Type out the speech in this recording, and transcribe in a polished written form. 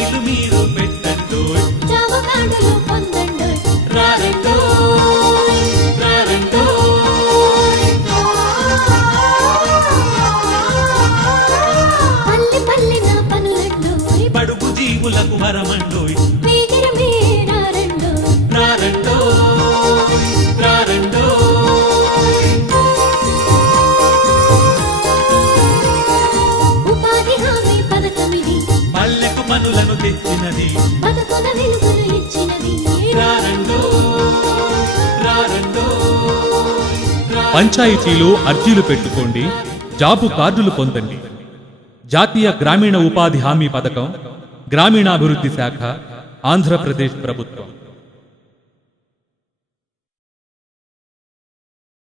అర్జీలు మీరు పెట్టండి, జాబు కార్డులు పొందండి. రారండో రారండో. పల్లె పల్లెన పనులండోయ్, బడుగు జీవులకు వరమండోయ్, వీధిరమే రారండోయ్. రారండో రారండో. ఉపాధి హామీ పథకమిది, పల్లెకు పనులను తెచ్చినది, బతుకుల వెలుగులు ఇచ్చినది. రారండో రారండో. పంచాయతీలో అర్జీలు పెట్టుకోండి, జాబు కార్డులు పొందండి. జాతీయ గ్రామీణ ఉపాధి హామీ పథకం, గ్రామీణాభివృద్ధి శాఖ, ఆంధ్రప్రదేశ్ ప్రభుత్వం.